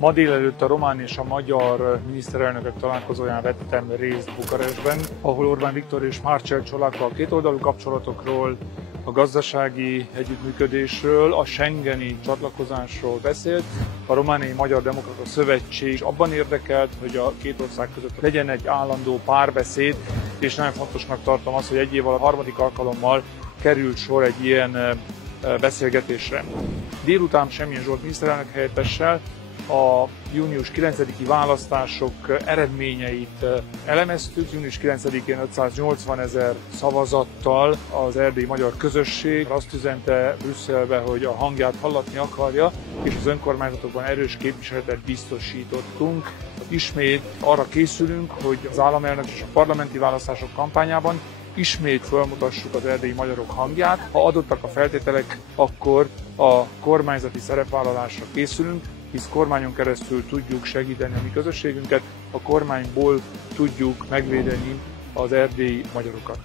Ma délelőtt a román és a magyar miniszterelnökök találkozóján vettem részt Bukarestben, ahol Orbán Viktor és Marcel Ciolacă a kétoldalú kapcsolatokról, a gazdasági együttműködésről, a schengeni csatlakozásról beszélt. A Romániai Magyar Demokrata Szövetség is abban érdekelt, hogy a két ország között legyen egy állandó párbeszéd, és nagyon fontosnak tartom azt, hogy egy év alatt harmadik alkalommal került sor egy ilyen beszélgetésre. Délután Semjén Zsolt miniszterelnök helyettessel a június 9-i választások eredményeit elemeztük. Június 9-én 580 000 szavazattal az erdélyi magyar közösség azt üzente Brüsszelbe, hogy a hangját hallatni akarja, és az önkormányzatokban erős képviseletet biztosítottunk. Ismét arra készülünk, hogy az államelnök és a parlamenti választások kampányában ismét felmutassuk az erdélyi magyarok hangját. Ha adottak a feltételek, akkor a kormányzati szerepvállalásra készülünk, hisz kormányon keresztül tudjuk segíteni a mi közösségünket, a kormányból tudjuk megvédeni az erdélyi magyarokat.